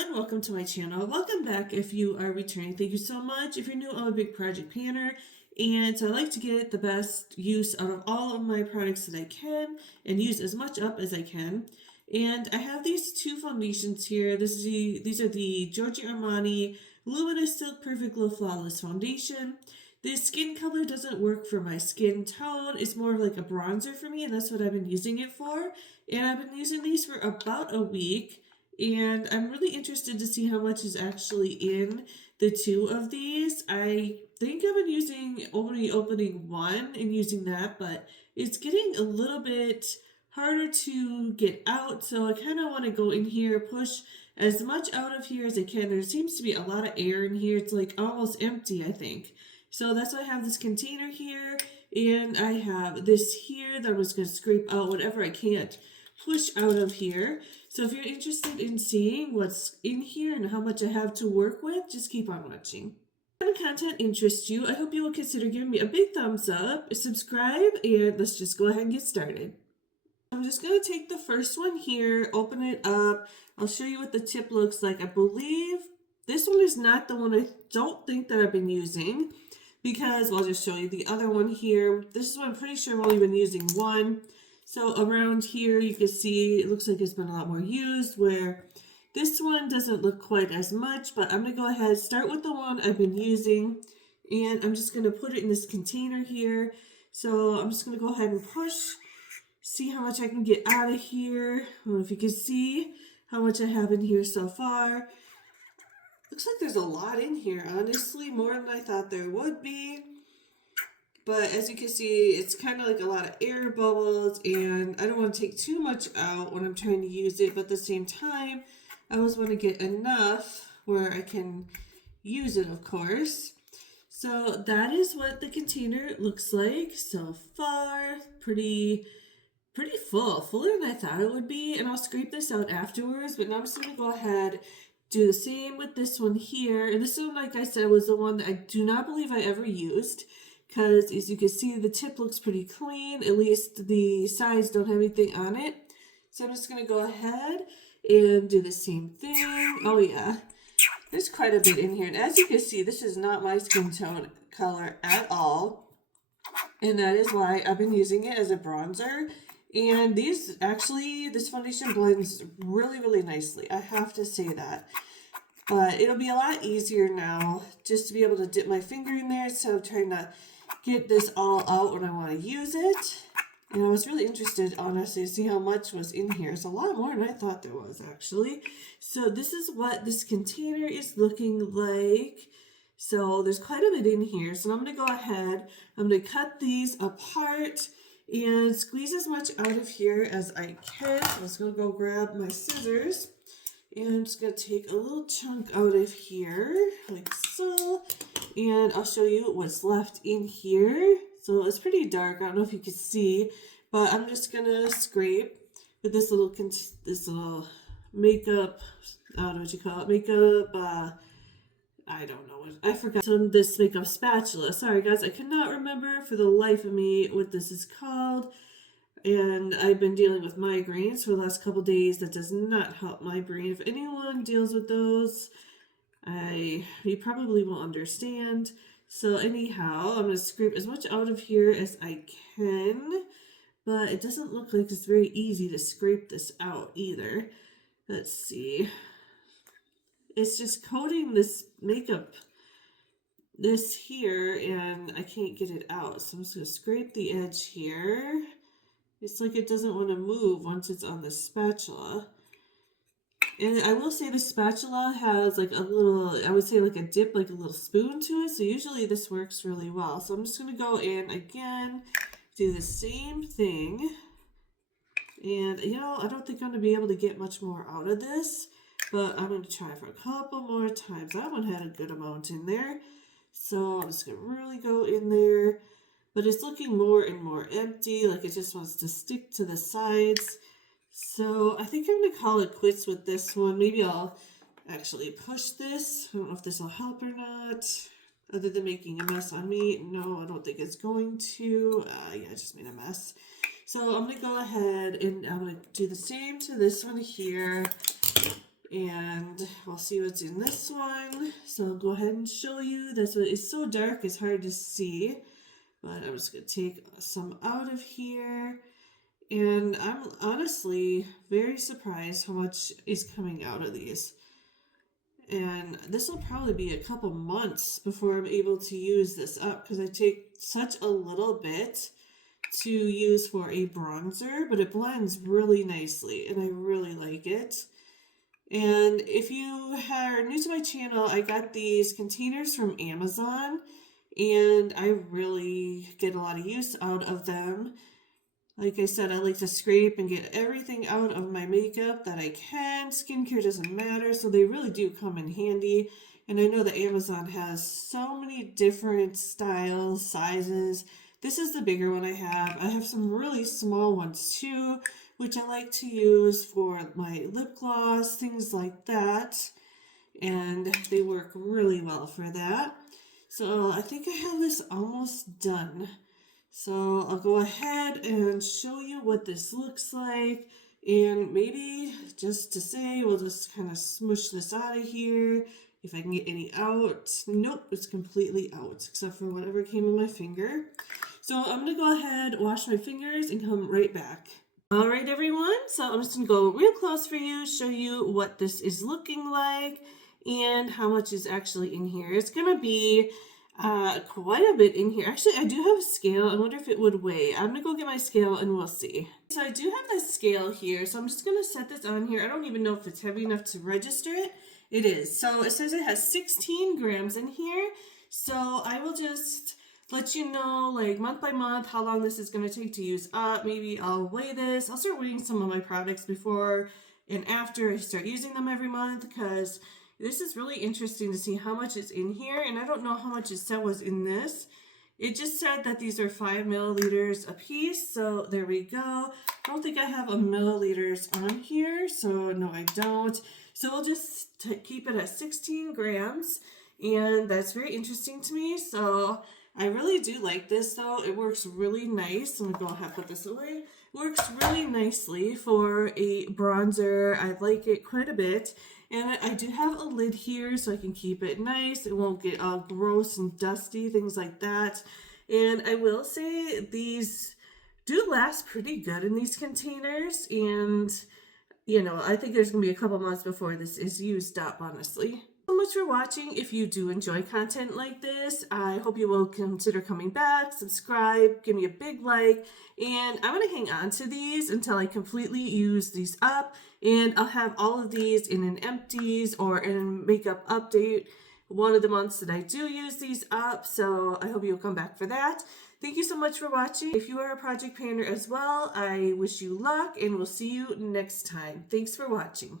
everyone, welcome to my channel. Welcome back if you are returning. Thank you so much. If you're new, I'm a big project planner, and so I like to get the best use out of all of my products that I can and use as much up as I can. And I have these two foundations here. These are the Georgi Armani Luminous Silk Perfect Glow Flawless Foundation. This skin color doesn't work for my skin tone. It's more of like a bronzer for me, and that's what I've been using it for. And I've been using these for about a week. And I'm really interested to see how much is actually in the two of these. I think I've been using only opening one and using that, but it's getting a little bit harder to get out. So I kind of want to go in here, push as much out of here as I can. There seems to be a lot of air in here. It's like almost empty, I think. So that's why I have this container here, and I have this here that I'm just going to scrape out whatever I can't push out of here. So if you're interested in seeing what's in here and how much I have to work with, just keep on watching. If the content interests you, I hope you will consider giving me a big thumbs up, subscribe, and let's just go ahead and get started. I'm just going to take the first one here, open it up. I'll show you what the tip looks like. I believe this one is not the one I don't think that I've been using, because I'll just show you the other one here. This is one I'm pretty sure I've only been using one. So around here, you can see it looks like it's been a lot more used, where this one doesn't look quite as much, but I'm going to go ahead and start with the one I've been using, and I'm just going to put it in this container here. So I'm just going to go ahead and push, see how much I can get out of here. I don't know if you can see how much I have in here so far. Looks like there's a lot in here, honestly, more than I thought there would be. But as you can see, it's kind of like a lot of air bubbles, and I don't want to take too much out when I'm trying to use it, but at the same time, I always want to get enough where I can use it, of course. So that is what the container looks like so far. Pretty full, fuller than I thought it would be, and I'll scrape this out afterwards, but now I'm just going to go ahead, do the same with this one here. And this one, like I said, was the one that I do not believe I ever used, because as you can see, the tip looks pretty clean. At least the sides don't have anything on it. So I'm just going to go ahead and do the same thing. Oh yeah, there's quite a bit in here. And as you can see, this is not my skin tone color at all. And that is why I've been using it as a bronzer. And this foundation blends really, really nicely. I have to say that. But it'll be a lot easier now just to be able to dip my finger in there instead of trying to get this all out when I want to use it. And I was really interested, honestly, to see how much was in here. It's a lot more than I thought there was, actually. So this is what this container is looking like. So there's quite a bit in here. So I'm going to go ahead, I'm going to cut these apart and squeeze as much out of here as I can. So I'm just going to go grab my scissors. And I'm just going to take a little chunk out of here, like so. And I'll show you what's left in here. So it's pretty dark. I don't know if you can see, but I'm just going to scrape with this little makeup, I don't know what you call it, makeup, I don't know what, I forgot this makeup spatula. Sorry guys, I cannot remember for the life of me what this is called. And I've been dealing with migraines for the last couple days. That does not help my brain. If anyone deals with those, you probably will understand. So anyhow, I'm going to scrape as much out of here as I can. But it doesn't look like it's very easy to scrape this out either. Let's see. It's just coating this makeup, this here, and I can't get it out. So I'm just going to scrape the edge here. It's like it doesn't want to move once it's on the spatula. And I will say the spatula has like a little, I would say like a dip, like a little spoon to it. So usually this works really well. So I'm just going to go in again, do the same thing. And you know, I don't think I'm going to be able to get much more out of this, but I'm going to try for a couple more times. That one had a good amount in there. So I'm just going to really go in there. But it's looking more and more empty, like it just wants to stick to the sides. So I think I'm going to call it quits with this one. Maybe I'll actually push this. I don't know if this will help or not. Other than making a mess on me. No, I don't think it's going to. Yeah, I just made a mess. So I'm going to go ahead and I'm going to do the same to this one here. And we'll see what's in this one. So I'll go ahead and show you. That's what it's so dark, it's hard to see. But I'm just going to take some out of here. And I'm honestly very surprised how much is coming out of these. And this will probably be a couple months before I'm able to use this up because I take such a little bit to use for a bronzer, but it blends really nicely and I really like it. And if you are new to my channel, I got these containers from Amazon and I really get a lot of use out of them. Like I said, I like to scrape and get everything out of my makeup that I can. Skincare doesn't matter, so they really do come in handy. And I know that Amazon has so many different styles, sizes. This is the bigger one I have. I have some really small ones too, which I like to use for my lip gloss, things like that. And they work really well for that. So I think I have this almost done. So I'll go ahead and show you what this looks like. And maybe just to say, we'll just kind of smush this out of here. If I can get any out. Nope, it's completely out, except for whatever came in my finger. So I'm going to go ahead, wash my fingers, and come right back. All right, everyone. So I'm just going to go real close for you, show you what this is looking like and how much is actually in here. It's going to be quite a bit in here. Actually, I do have a scale. I wonder if it would weigh. I'm gonna go get my scale and we'll see. So I do have this scale here, so I'm just gonna set this on here. I don't even know if it's heavy enough to register it. It is. So it says it has 16 grams in here. So I will just let you know, like, month by month, how long this is gonna take to use up. Maybe I'll weigh this. I'll start weighing some of my products before and after I start using them every month, because this is really interesting to see how much is in here, and I don't know how much it said was in this. It just said that these are 5 milliliters a piece, so there we go. I don't think I have a milliliters on here, so no, I don't. So we'll just keep it at 16 grams, and that's very interesting to me. So I really do like this, though. It works really nice. I'm gonna go ahead and put this away. Works really nicely for a bronzer. I like it quite a bit. And I do have a lid here so I can keep it nice. It won't get all gross and dusty, things like that. And I will say these do last pretty good in these containers. And, you know, I think there's going to be a couple months before this is used up, honestly. So much for watching. If you do enjoy content like this, I hope you will consider coming back, subscribe, give me a big like, and I'm going to hang on to these until I completely use these up, and I'll have all of these in an empties or in makeup update one of the months that I do use these up, so I hope you'll come back for that. Thank you so much for watching. If you are a project planner as well, I wish you luck, and we'll see you next time. Thanks for watching.